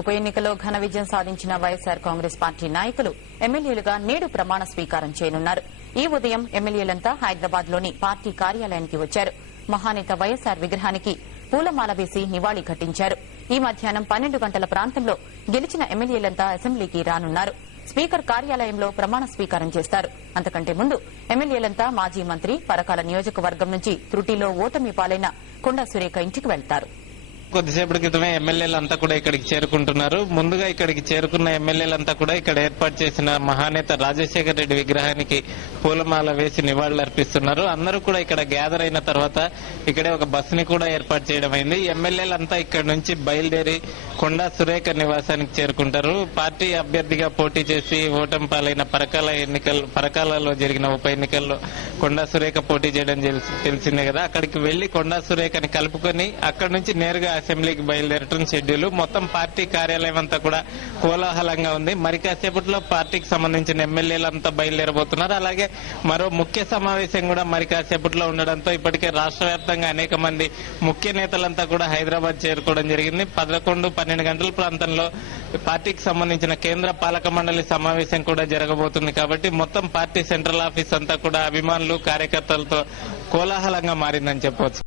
ఉప ఎన్నికలో ఘన విజయం సాధించిన వైఎస్సార్ కాంగ్రెస్ పార్టీ నాయకులు ఎమ్మెల్యేలుగా నేడు ప్రమాణ స్వీకారం చేయనున్నారు. ఈ ఉదయం ఎమ్మెల్యేలంతా హైదరాబాద్ లోని పార్టీ కార్యాలయానికి వచ్చారు. మహానేత వైఎస్సార్ విగ్రహానికి పూలమాల వేసి నివాళి ఘటించారు. ఈ మధ్యాహ్నం 12 గంటల ప్రాంతంలో గెలిచిన ఎమ్మెల్యేలంతా అసెంబ్లీకి రానున్నారు. స్పీకర్ కార్యాలయంలో ప్రమాణ స్వీకారం చేస్తారు. అంతకంటే ముందు ఎమ్మెల్యేలంతా మాజీ మంత్రి పరకాల నియోజకవర్గం నుంచి త్రుటిలో ఓటమి పాలైన కొండా సురేఖ ఇంటికి వెళ్తారు. కొద్దిసేపటి క్రితమే ఎమ్మెల్యేలంతా కూడా ఇక్కడికి చేరుకుంటున్నారు. ముందుగా ఇక్కడికి చేరుకున్న ఎమ్మెల్యేలంతా కూడా ఇక్కడ ఏర్పాటు చేసిన మహానేత రాజశేఖర రెడ్డి విగ్రహానికి పూలమాల వేసి నివాళులర్పిస్తున్నారు. అందరూ కూడా ఇక్కడ గ్యాదర్ అయిన తర్వాత ఇక్కడే ఒక బస్సుని కూడా ఏర్పాటు చేయడం అయింది. ఎమ్మెల్యేలంతా ఇక్కడ నుంచి బయలుదేరి కొండా సురేఖ నివాసానికి చేరుకుంటారు. పార్టీ అభ్యర్థిగా పోటీ చేసి ఓటమి పాలైన పరకాలలో జరిగిన ఉప ఎన్నికల్లో కొండా సురేఖ పోటీ చేయడం తెలిసిందే కదా. అక్కడికి వెళ్లి కొండా సురేఖని కలుపుకొని అక్కడి నుంచి నేరుగా అసెంబ్లీకి బయలుదేరటం షెడ్యూల్. మొత్తం పార్టీ కార్యాలయం అంతా కూడా కోలాహలంగా ఉంది. మరి కాసేపట్లో పార్టీకి సంబంధించిన ఎమ్మెల్యేలంతా బయలుదేరబోతున్నారు. అలాగే మరో ముఖ్య సమావేశం కూడా మరి కాసేపట్లో ఉండడంతో ఇప్పటికే రాష్ట్ర వ్యాప్తంగా అనేక మంది ముఖ్య నేతలంతా కూడా హైదరాబాద్ చేరుకోవడం జరిగింది. 11-12 గంటల ప్రాంతంలో పార్టీకి సంబంధించిన కేంద్ర పాలక మండలి సమావేశం కూడా జరగబోతుంది. కాబట్టి మొత్తం పార్టీ సెంట్రల్ ఆఫీస్ అంతా కూడా అభిమానులు కార్యకర్తలతో కోలాహలంగా మారిందని చెప్పవచ్చు.